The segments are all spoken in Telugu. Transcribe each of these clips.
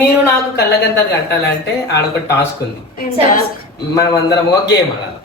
మీరు నాకు కళ్ళగంతలు కట్టాలంటే ఆడొక టాస్క్ ఉంది. మనం అందరం ఒక గేమ్ ఆడాలి.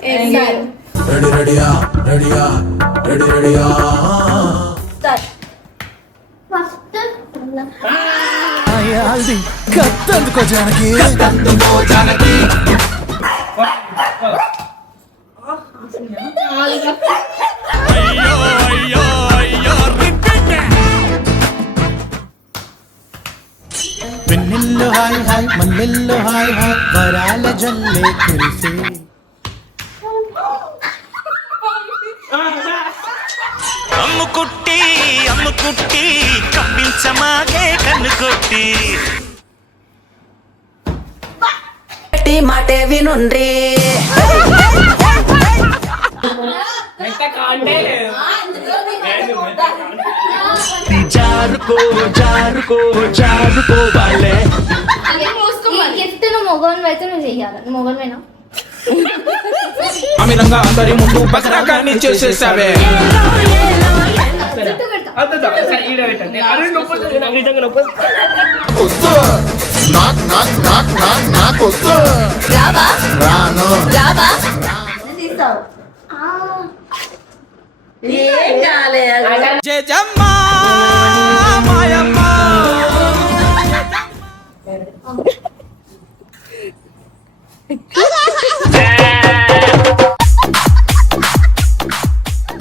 వెన్నెల్లో హాయ్ హాయ్ మల్లెల్లో హాయ్ హాయ్ వరాల జల్లే కురిసే అమ్ముకుట్టి అమ్ముకుట్టి కప్పించమాగే కన్ను కొట్టి మాటే వినుండ్రి జారుకో జారుకో జారుకో వాళ్ళే గిఫ్ట్ నువ్వు మొగోన్ అయితే నువ్వు చెయ్యాలి. మొగోన్వేనా అమిరంగా అందరి ముందు బకరాకాన్ని చేసేసావే.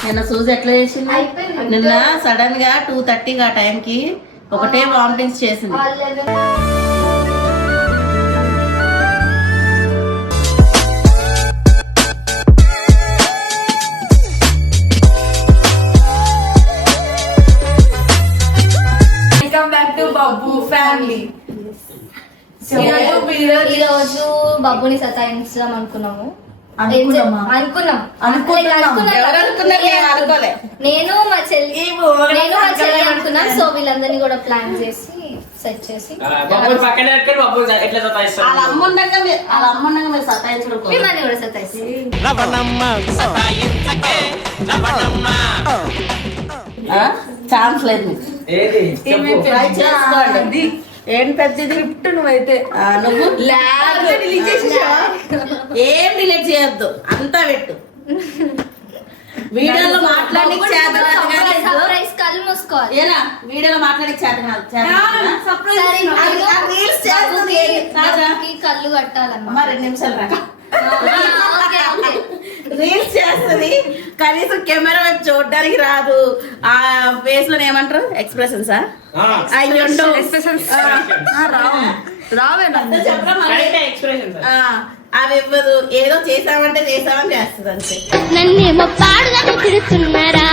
నిన్న సూజ్ ఎట్లా చేసింది? నిన్న సడన్ గా 2:30 ఆ టైంకి ఒకటే వామిటింగ్స్ చేసింది. Welcome back to Babbu family. ఈ రోజు బబ్బుని సతాయించడం అనుకున్నాము. నేను మా చెల్లి అనుకున్నాం. సో వీళ్ళందరినీ కూడా ప్లాన్ చేసి సెట్ చేసి మిమ్మల్ని కూడా సతాయిస్తాం. ఛాన్స్ లేదు. ఏం పెద్ద గిఫ్ట్ నువ్వైతే నువ్వు ఏం డిలీట్ చేయొద్దు, అంతా పెట్టు. వీడియోలో మాట్లాడి కళ్ళు మూసుకోవాలి. వీడియోలో మాట్లాడి కళ్ళు కట్టాలమ్మా. 2 నిమిషాలు రా. రీల్స్ చేస్తుంది, కనీసం కెమెరా వైపు చూడడానికి రాదు. ఆ ఫేస్ లో ఏమంటారు ఎక్స్ప్రెషన్స్ అవి ఇవ్వదు. ఏదో చేసామంటే చేసామని చేస్తుంది అంతే. నన్నేమో పాడుగా పిలుస్తున్నారా?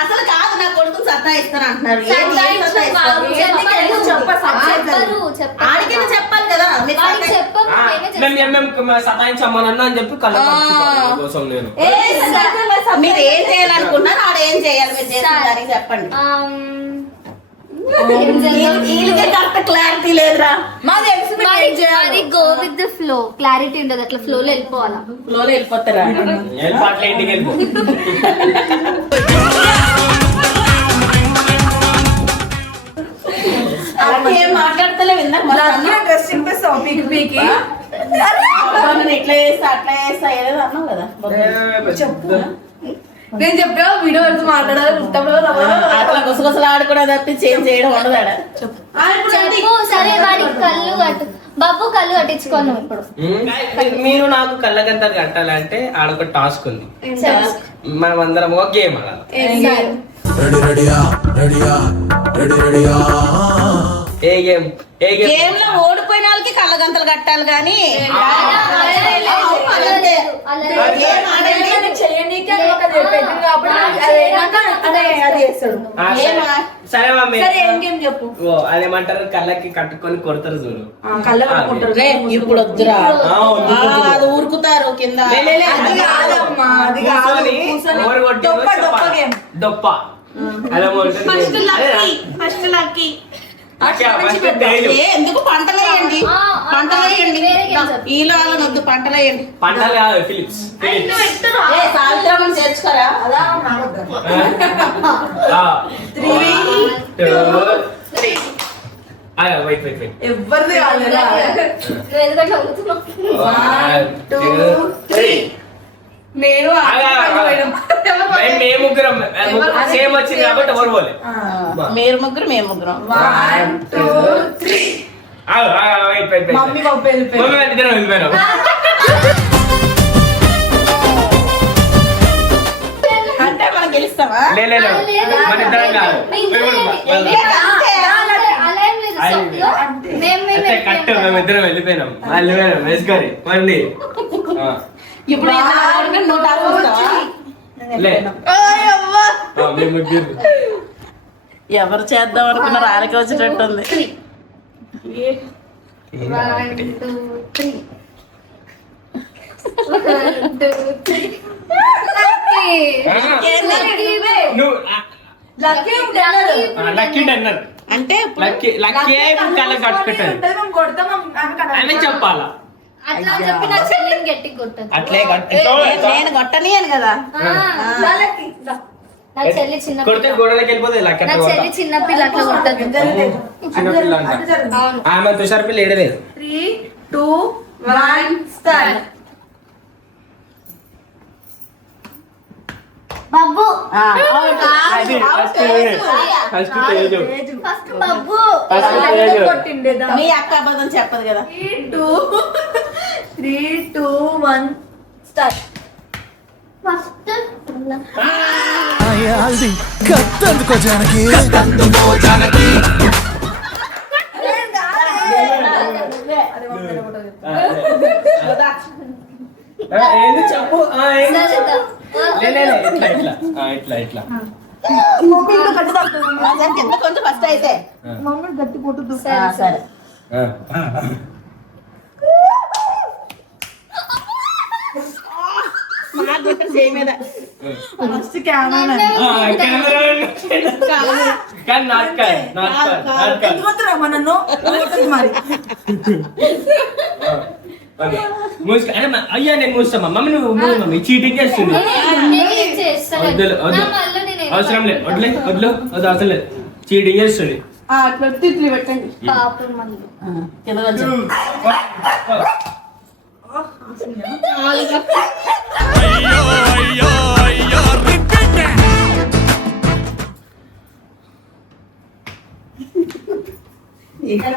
అసలు కాదు, నా కొడుకు సత్తా ఇస్తాను అంటున్నారు. ఆడికైనా చెప్పాలి కదా. సతాయించమ్మనన్నా అని చెప్పి కోసం నేను మీరు ఏం చేయాలనుకున్నారు, ఆడ ఏం చేయాలి మీరు చేస్తారని చెప్పండి. క్లారిటీ లేదురా. Go with the flow. Clarity ఉండదు, అట్లా ఫ్లోలో వెళ్ళిపోవాలా. ఫ్లోలో వెళ్ళిపోతారా? ఇంటికి వెళ్ళిపో. ఏం మాట్లాడతలేవు. డ్రెస్ చింపేస్తావు పీకి పీకి. ఇట్లా చేస్తా అట్లా చేస్తా ఏదో అన్నావు కదా. చెప్పు. నేను చెప్పా వీడియో పెడుతూ మాట్లాడాలి. అట్లా గుసగుసలు ఆడుకునే తప్పించి ఏం చేయడం ఉండదు. సరే వాడి కళ్ళు కట్టు బాబు. కళ్ళు కట్టించుకోను ఇప్పుడు. మీరు నాకు కళ్ళగంతలు కట్టాలంటే ఆడొక టాస్క్ ఉంది. మనం అందరం ఒక గేమ్ ఆడాలి. ఏ గేమ్? గేమ్ లో ఓడిపోయిన వాళ్ళకి కళ్ళగంతలు కట్టాలి కానీ సరే మమ్మీ. చెప్పు. అదేమంటారు, కళ్ళకి కట్టుకొని కొడతారు చూడు. ఇప్పుడు వద్దురా, అది ఊరుకుతారు కింద. దొప్ప ఎందుకు పంటలేయండి, పంటలేయండి. ఈలో వాళ్ళనొద్దు, పంటలేయండి. పంటలు కాదు ఫిలిప్స్. సావిత్రమ్మని చేర్చుకోరా. వెయిట్ ఎవరిది కాలేదా? నువ్వు ఎందుకంటే నవ్వుతున్నావు? 1 2 3 నేను మేము ముగ్గురం సేమ్ వచ్చింది కాబట్టి ఎవరు పోలే. మీరు ముగ్గురు మేము ముగ్గురం. 1 2 3 మమ్మీ పప్పు వెళ్ళిపోయింది. అంటే మనం గెలుస్తామా? లేదు మన ఇద్దరం కాదు. అలా ఏం లేదు. మేము కట్టు మేమిద్దరం వెళ్ళిపోయినాం. వెళ్ళిపోయినాం వేసుకొని మళ్ళీ ఇప్పుడు నూట లే మేము ముగ్గురు. ఎవరు చేద్దాం అనుకున్నారు ఆరకి వచ్చేటట్టుంది. 1 2 3 1 2 3 నువ్వు లక్కీ లక్కీ డన్నర్ అంటే లక్కీ కళ్ళ కట్టుకుంటాను అని చెప్పాలా? అట్లా చెప్పి నా చెల్లిని గట్టి కొట్టదు. అట్లే నేను కొట్టనియను కదా. నా చెల్లి చిన్న కొడితే గోడలకి వెళ్ళిపోతుంది లక్కీ. నా చెల్లి చిన్నపిల్ల అట్లా కొట్టదు. చిన్నపిల్ల అంట అవును. ఆమె తుషార్ పిల్ల ఏడలేదు. 3 2 1 స్టార్ట్. బాబు ఫస్ట్ తేజు ఫస్ట్ బాబు కొట్టిండేదా? మీ అక్క అబద్ధం చెప్పదు కదా. 3 2 1 స్టార్ట్. ఫస్ట్ అయ్యాల్ది కత్తందుకో జానకి ఏంది చెప్పు. ఏంది చెప్పు. ఇట్లా కొంచెం ఫస్ట్ అయితే సరే. ఫస్ట్ కెమెరా కానీ నన్ను మరి అయ్యా నేను మూస్తామా మమ్మీ నువ్వు మమ్మీ చీటింగ్ చేస్తుంది. అవసరం లేదు వడ్లు అవసరం లేదు చీటింగ్ చేస్తుంది. అట్లా తిట్లు పెట్టండి. పాపం మళ్ళీ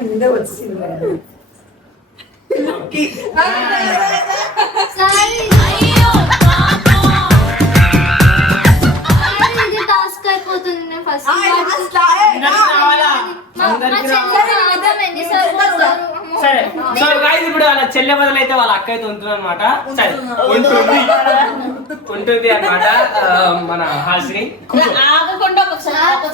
ముందే వచ్చింది. ఇది టాస్క్ అయిపోతుంది. నేను ఫస్ట్ సరే సో గాయ్స్ ఇప్పుడు వాళ్ళ చెల్లె బదులైతే వాళ్ళ అక్క అయితే ఉంటుంది అనమాట. సరే ఉంటుంది అనమాట మన హాసిని. ఆగకుండా ఒక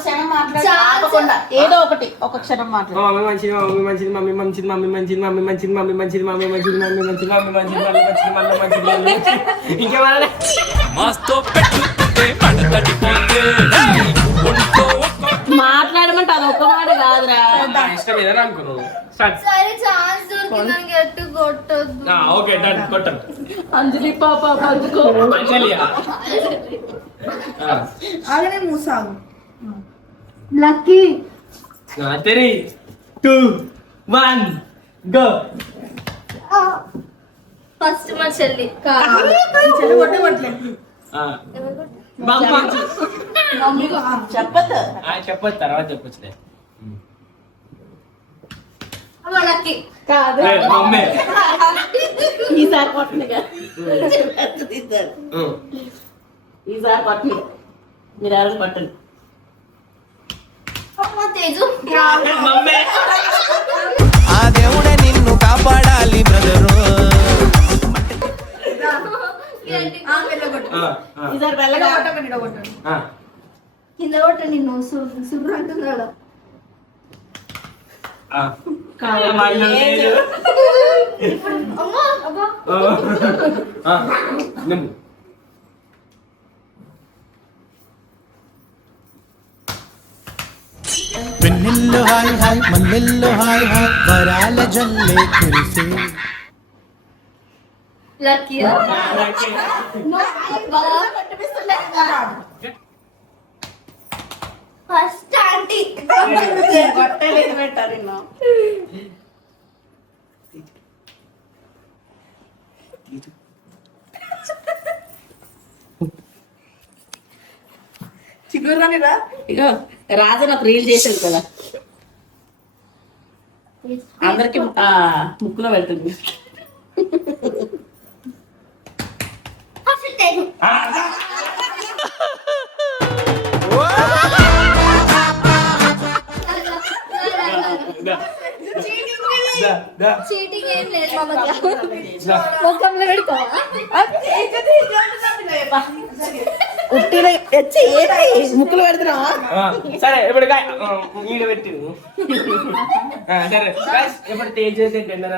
క్షణం మాట్లాడకుండా ఏదో ఒకటి ఒక క్షణం మాట్లాడు. మమ్మీ మంచిది మమ్మీ మంచిది మమ్మీ మంచిది మమ్మీ మంచిది మమ్మీ మంచిది మమ్మీ మంచిది మమ్మీ మంచిది మమ్మీ మంచిది మమ్మీ మంచిది మమ్మీ మంచిది మమ్మీ మంచిది మమ్మీ మంచిది. ఇంకేమన్నా మాట్లాడమంటే అది ఒక్క మాట కాదురా. ఇష్టం ఏదైనా అనుకున్నావు. సరే ఛాన్స్ దొరికిందని గట్టి కొట్టొద్దు. ఓకే డన్ కొట్టం. అంజలి పాప పంచుకో. అంజలి ఆగనే మూసాగు. Lucky 3 2 1 go. ఫస్ట్ మా చెల్లి చెల్లి కొట్టవట్లే. చెప్పద్దు. చెప్పొచ్చు తర్వాత చెప్పొచ్చులే. లక్కీ కాదు మమ్మీ ఈసారి కొట్టండి ఈసారి కొట్టండి మీరు ఎవరు కొట్టండి. తేజు మమ్మీ ఆ దేవుడే నిన్ను కాపాడాలి బ్రదరు. ఈసారి వెళ్ళగా కింద కొట్ట నిన్ను సుర్రు అంటున్నాడు. వెన్నెల్లో హాయ్ హాయ్ మల్లెల్లో హాయ్ హాయ్ వరాల జల్లే కురిసే. లక్కీ ఫస్ట్ ఆంటీ కొట్టలేదు పెట్టారు నిన్ను. చిగురు ఇగో రాజు నాకు రీల్ చేసేది కదా అందరికి ముక్కులో పెడుతుంది. ఫస్ట్ టైం చీటింగ్ ఏం లేదు మా మధ్య. ముఖంలో పెడతావా? ఉట్టిన ముక్కులు పెడుతున్నావా? సరే ఇప్పుడు ఈడ పెట్టి సరే ఇప్పుడు టేస్ట్ చేసే టెండర్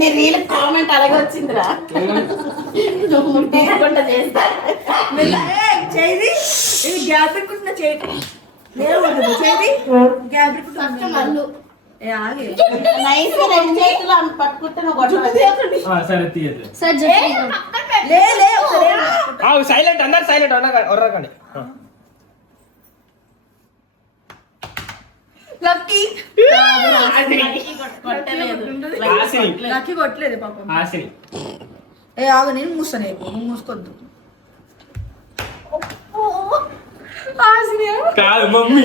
నీ రీల్ కామెంట్ అలాగే వచ్చిందిరా. నువ్వు ముట్టుకుంటా చేస్తా చేయి ఇది గ్యాప్ పెట్టుకుంటున్నా చేయి ఫస్ట్ మల్లు నైస్ రెండు చేతులు పట్టుకుంటే నువ్వు కొట్టలేదు. సరే తీయదు సార్ సైలెంట్ అందరు సైలెంట్ ఒర్రకండి. లక్కీ కొట్టలేదు. లక్కీ కొట్టలేదు పాపం. ఆసిని ఏ ఆగు నేను మూస్తాను నువ్వు మూసుకోద్దు. కాదు మమ్మీ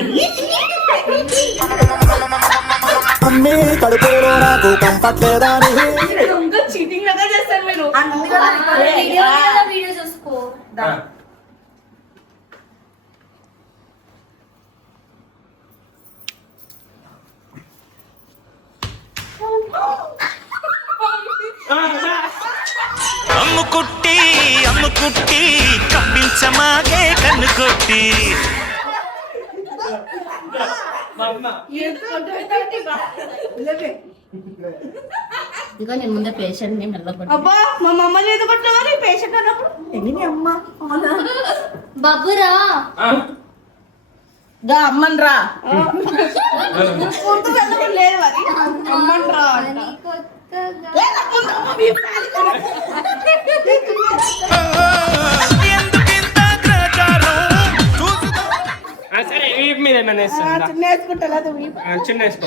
అమ్మే కడుపులో నాకు కంఫర్ట్ లేదా అని ఇంకా చీటింగ్ లాగా చేస్తారు మీరు. వీడియో చూసుకో. అమ్ముకుట్టి అమ్ముకుట్టి కప్పించమాగే కన్ను కొట్టి ఇదిగో నేను ముందే పేషెంట్ ని మెల్లగొట్టు. అబ్బా మా మమ్మల్ని ఏదో కొట్టావని పేషెంట్ అన్నప్పుడు ఎన్ని అమ్మ బాబురా గా అమ్మన్ రా. లేదు మరి అమ్మంటారా ఎందుకింత గ్రహచారం చూసుకో సరే వీపు మీద ఏమైనా వేస్తుందా? చిన్న వేసుకుంటా చిన్న వేసుకో.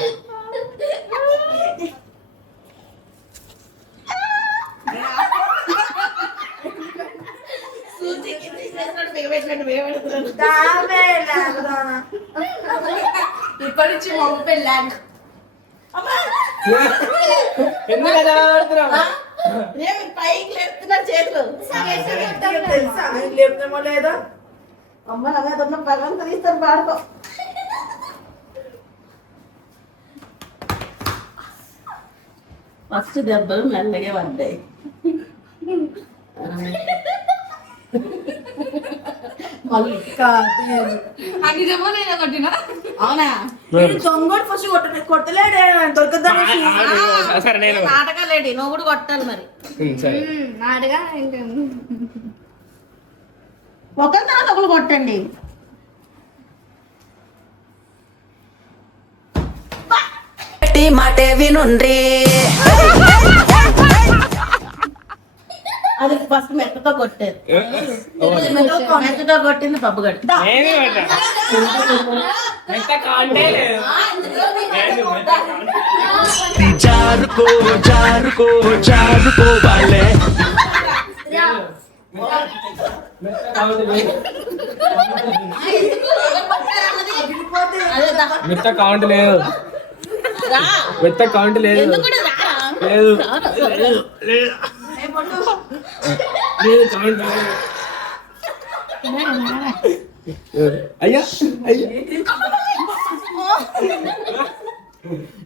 ఇప్పటి నుంచి మమ్మీ ల్యాక్ ఎందుకు అలా ఆడుతున్నావు? పైకి లేపుతున్నా చేతులు. తెలుసా లేపుతామో లేదో. అమ్మ నవ్వే దొన్న భగవంతుడు తీస్తారు పాడుకో. ఫస్ట్ దెబ్బలు మెల్లగే పడ్డాయి. మళ్ళీ నిజమో లేదా కొట్టినా అవునా దొంగడు ఫస్ట్ కొట్టలేడే దొరకద్దాం. సరే నేను నాటకాలేడి నువ్వు కూడా కొట్టాలి మరి. సరే నాడుగా ఒకరి తర్వాత ఒకరు కొట్టండి. మాటే వినుండ్రి అది ఫస్ట్ మెత్తతో కొట్టేది. మెత్తతో కొట్టింది పప్పుగడ్డ. నేనే పెట్టా. ఎంత కాంటే లేదు. జారుకో జారుకో జారుకోవాలే మెత్త కౌంట్ లేదు. రా మెత్త కౌంట్ లేదు. ఎందుకు కూడా రా. లేదు లేదు కౌంట్ అయ్యా అయ్యా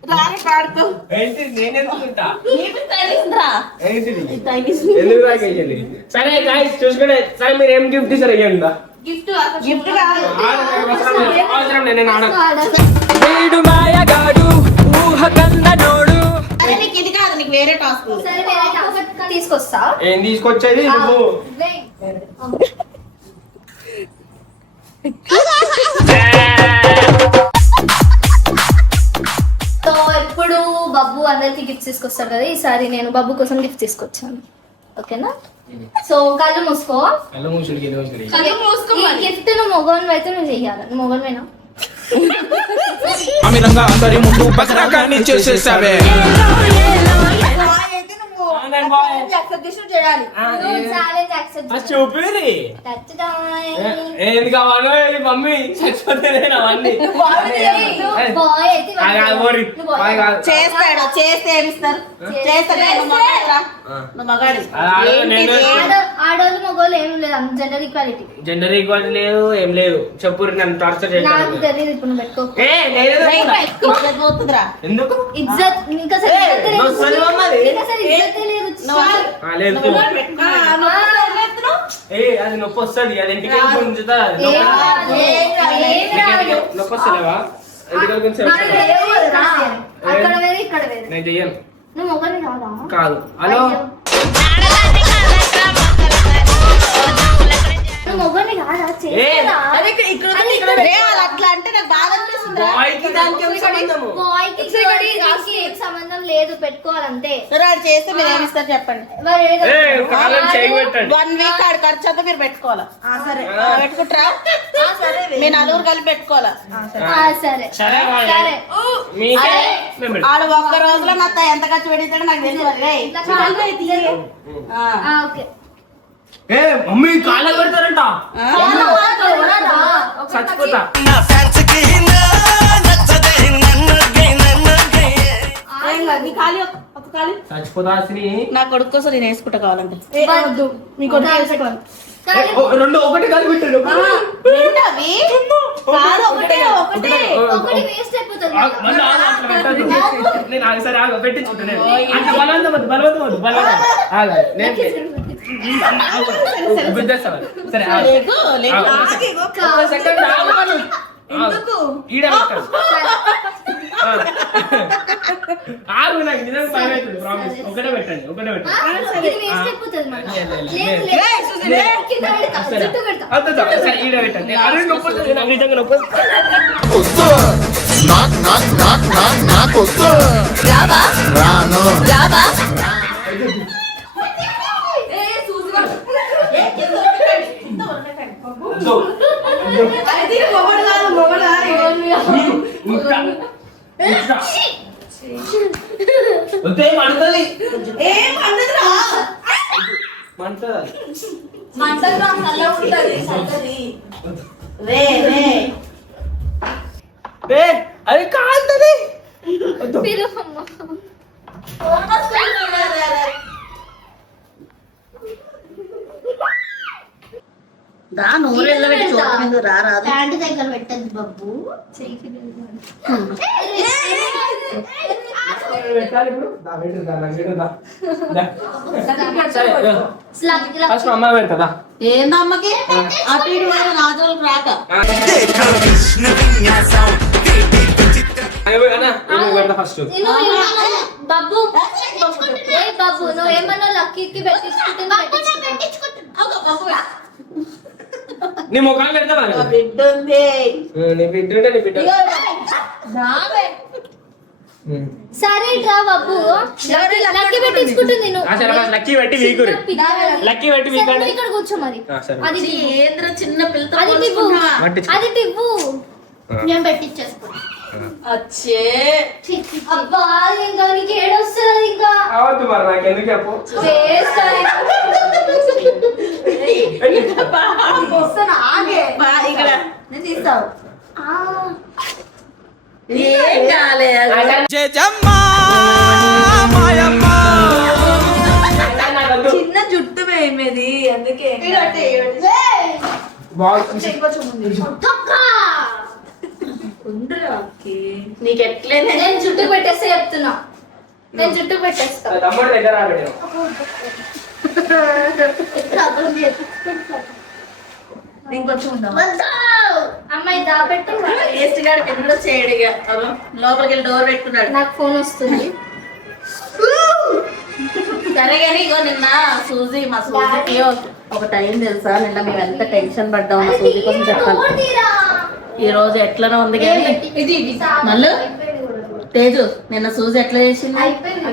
రాని పాడుకో. ఏంటి నేనెందుకుంటా నీకు తగిలిందిరా. ఏంటిది ఇది తగిలింది. ఎందుకు రాకేయాలి? సరే గాయ్స్ చూసుకుంటే సరే మీరు ఏం గిఫ్ట్ ఇస్తారు అయ్యండి. గిఫ్ట్ గిఫ్ట్ కాదు. అవసరం లేదు నేను ఆడ అదే నీకు ఇది కాదు, నీకు వేరే టాస్క్ ఉంది. సరే వేరే టాస్క్ తీసుకొస్తా. ఏం తీసుకొచ్చేది నువ్వు? సో ఎప్పుడు బబ్బు అందరికి గిఫ్ట్ తీసుకొస్తారు కదా, ఈసారి నేను బబ్బు కోసం గిఫ్ట్ తీసుకొచ్చాను. ఓకేనా? సో కళ్ళు మూసుకో. కళ్ళు మూసుడు కింద మూసుడు ఈ గిఫ్ట్ నువ్వు మొగోన్ అయితే నువ్వు చెయ్యాలి. నువ్వు మొగోన్వేనా? అమిరంగా అందరి ముందు బకరాకాన్ని చేసేసావే. చేయాలి. నువ్వు ఛాలెంజ్ యాక్సెప్ట్ చూపిరి టచ్ టైం. ఏంది కావాలో మమ్మీ చచ్చిపోతే అవన్నీ బాయ్ అయితే చేస్తాడు, చేస్తే ఏమిస్తారు? చేస్తాడు. నువ్వు మగాడు. ఆడోళ్ళు మగోళ్ళు ఏం లేదు, జెండర్ ఈక్వాలిటీ. జెండర్ ఈక్వాలిటీ లేదు, ఏం లేదు. చెప్పు నన్ను టార్చర్ నాకు తెలియదు. ఇప్పుడు నువ్వు పెట్టుకో. పోతుందిరా. ఎందుకు ఇజ్జత్ నీకు అసలు ఇజ్జత్ లేదు. వస్తుంది మమ్మది. నీకు అసలు ఇజ్జత్ లేదు. లేదు అది నొప్పి వస్తుంది. అది ఇంటికి ఉంచుతా నొప్పి వస్తలేవా? అక్కడ వేరే ఇక్కడ వేరే. నేను చెయ్యను. నువ్వు మొగని కాదా? కాదు. హలో నువ్వు మొగని కాదా? అట్లా అంటే నాకు బాధ అనిపిస్తుంది. బాయ్కి దీనికి ఏం సంబంధం లేదు, పెట్టుకోవాలంతే. చేస్తే మీరు ఏమిస్తారు చెప్పండి. మరి ఏదో- 1 వీక్ ఆడ ఖర్చు అంతా మీరు పెట్టుకోవాలా? సరే పెట్టుకుంటారా? మీ నలుగురు కలిపి పెట్టుకోవాలా? సరే సరే సరే. ఆడు ఒక్క రోజులో నా ఎంత ఖర్చు పెడతాడో నాకు తెలియదు. ఓకే. ఏ మమ్మీ కాళ్ళ పెడతారంట. చచ్చిపోతా. నా ఫ్యాన్స్ కి నచ్చదే నన్ను చచ్చిపోతా శ్రీ. నా కొడుకు కోసం నేను వేసుకుంటా కావాలంటే. మీ కొడుకు వేసుకోవాలి. రెండు ఒకటి కలిపి పెట్టాడు. ఏంటవి? కాదు, ఒకటే ఒకటే. ఒకటి వేస్ట్ అయిపోతుంది. మళ్ళీ అట్లా పెట్టద్దు. నేను సరే ఆగ పెట్టించుకుంటా. నేను అంత బలవంతం వద్దు, బలవంతం వద్దు, బలవంతం ఆగాలి. నేను గుద్దేస్తాను. సరే సెకండ్ ఈడ ఆగు. నాకు నిజంగా భయం అవుతుంది. ప్రామిస్. ఒకటే పెట్టండి, ఒకటే పెట్టండి. ఇది వేస్ట్ అయిపోతుంది మళ్ళీ. లేదు, లేదు, లేదు. కింద పెడతా, చుట్టూ పెడతా. సరే ఈడ పెట్టండి. అరే నొప్పి వస్తుంది. నాకు నిజంగా నొప్పి అది కాదు. పిలువమ్మ. నూరెళ్ళ పెట్టి చూడలేదు. రారాదు. ప్యాంట్ దగ్గర పెట్టద్దు బాబు. చెయ్యి పెట్టాలి ఇప్పుడు. ఫస్ట్ అమ్మ పెడతా. ఏందమ్మకి అటు ఇటు రాజులకు రాక పెడతా ఫస్ట్. బాబు ఏ బాబు నువ్వు ఏమన్నా లక్కీకి పెట్టించుకుంటున్నా నీ ముఖాలు పెడతా. బిడ్డ ఉంది. నీ బిడ్డ ఉంటే నీ బిడ్డ. సరే రా బాబు. లక్కీ పెట్టించుకుంటుంది నువ్వు. లక్కీ పెట్టి వీకురు. లక్కీ పెట్టి వీకండి. ఇక్కడ కూర్చో మరి. అది ఏంద్ర చిన్న పిల్లతో అది టివ్వు, అది టివ్వు. నేను పెట్టించేసుకున్నా. అచ్చే అబ్బా ఇంకా నీకు ఏడొస్తుంది. ఇంకా అవద్దు మరి నాకు ఎందుకు చెప్పు. ఇక్కడ నేను తీస్తావు. ఏం కాలేదు. చిన్న జుట్టు మేమేది అందుకే నీకు ఎట్లయినా నేను జుట్టు పెట్టేస్తే చెప్తున్నా. నేను జుట్టు పెట్టేస్తా. తమ్ముడు దగ్గర రాబెట్టాను. ఇంకొంచెం ఉందా? అమ్మాయి దాపెట్టు. వేస్ట్ గాడు ఎన్నడూ చేయడు. ఇక లోపలికి వెళ్ళి డోర్ పెట్టుకున్నాడు. నాకు ఫోన్ వస్తుంది. సరే కానీ ఇగో నిన్న సూజీ మా సూజీకి ఒక టైం తెలుసా, నిన్న మేము ఎంత టెన్షన్ పడ్డాం మా సూజీ కోసం చెప్పాలి. ఈ రోజు ఎట్లనో ఉంది కానీ మళ్ళీ తేజు నిన్న సూజీ ఎట్లా చేసింది.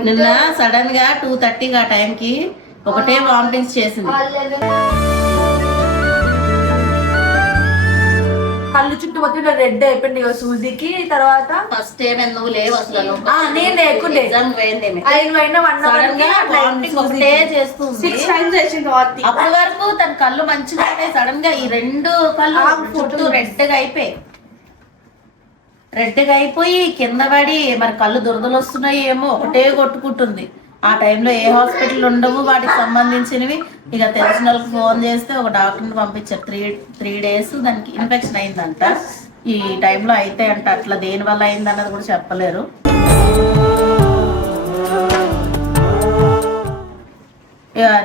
నిన్న సడన్ గా 2:30 ఆ టైంకి ఒకటే వామిటింగ్స్ చేసింది. కళ్ళు చుట్టూ మొత్తం రెడ్ అయిపోయింది ఇక సూజీకి. తర్వాత ఫస్ట్ ఏమైనా నువ్వు లేవు అసలు. నేను లేకుండే. ఎగ్జామ్ పోయిందేమి. ఆయన అయినా 1 hour కి అట్లా వామిటింగ్ ఒకటే చేస్తుంది. 6 times చేసింది వాంతి. అప్పటి వరకు తన కళ్ళు మంచిగా ఉంటాయి, సడన్ గా ఈ 2 కళ్ళు చుట్టూ రెడ్గా అయిపోయి కింద పడి మరి కళ్ళు దురదలు వస్తున్నాయి ఏమో ఒకటే కొట్టుకుంటుంది. ఆ టైంలో ఏ హాస్పిటల్ ఉండవు వాటికి సంబంధించినవి. ఇక తెలిసిన వాళ్ళకి ఫోన్ చేస్తే ఒక డాక్టర్ని పంపించారు. 3 days దానికి ఇన్ఫెక్షన్ అయిందంట. ఈ టైంలో అయితే అంట అట్లా దేని వల్ల అయింది అన్నది కూడా చెప్పలేరు.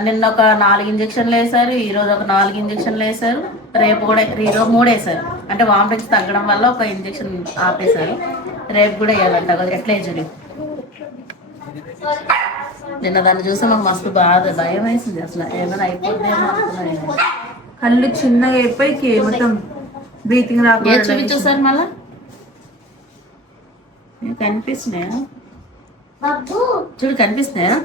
నిన్న ఒక 4 ఇంజక్షన్లు వేశారు, ఈరోజు ఒక 4 ఇంజక్షన్లు వేశారు, రేపు కూడా ఈరోజు 3 వేశారు. అంటే వామిటింగ్స్ తగ్గడం వల్ల ఒక ఇంజక్షన్ ఆపేశారు, రేపు కూడా వేయాలంట. ఎట్లా చూడు నిన్న దాన్ని చూస్తే మాకు మస్తు భయం వేసింది. అసలు ఏమైనా అయిపోతుందేమో అనుకున్నాను. కళ్ళు చిన్నగా అయిపోయి మొత్తం బ్రీతింగ్ రాకుండా చూపించారు. మళ్ళా కనిపిస్తున్నాయా చూడు, కనిపిస్తున్నాయా?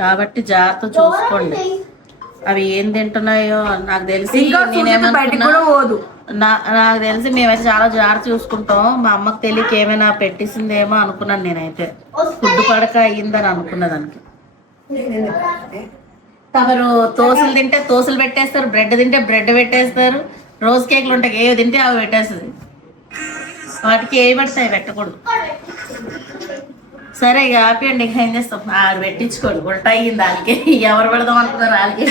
కాబట్టి జాగ్రత్త చూసుకోండి. అవి ఏం తింటున్నాయో నాకు తెలిసి నాకు తెలిసి మేమైతే చాలా జాగ్రత్త చూసుకుంటాం. మా అమ్మకి తెలియక ఏమైనా పెట్టేసిందేమో అనుకున్నాను. నేనైతే ఫుడ్ పడక అయ్యిందని అనుకున్న దానికి. తమరు తోసులు తింటే తోసులు పెట్టేస్తారు, బ్రెడ్ తింటే బ్రెడ్ పెట్టేస్తారు, రోజ్ కేక్లు ఉంటాయి ఏవి తింటే అవి పెట్టేస్తుంది. వాటికి ఏవి పడతాయి పెట్టకూడదు. సరే ఇక ఆపేయండి. ఇక ఏం చేస్తాం, ఆడు పెట్టించుకోండి. ఉల్టా అయ్యింది దానికి. ఎవరు పెడదాం అనుకున్నారు వాళ్ళకి.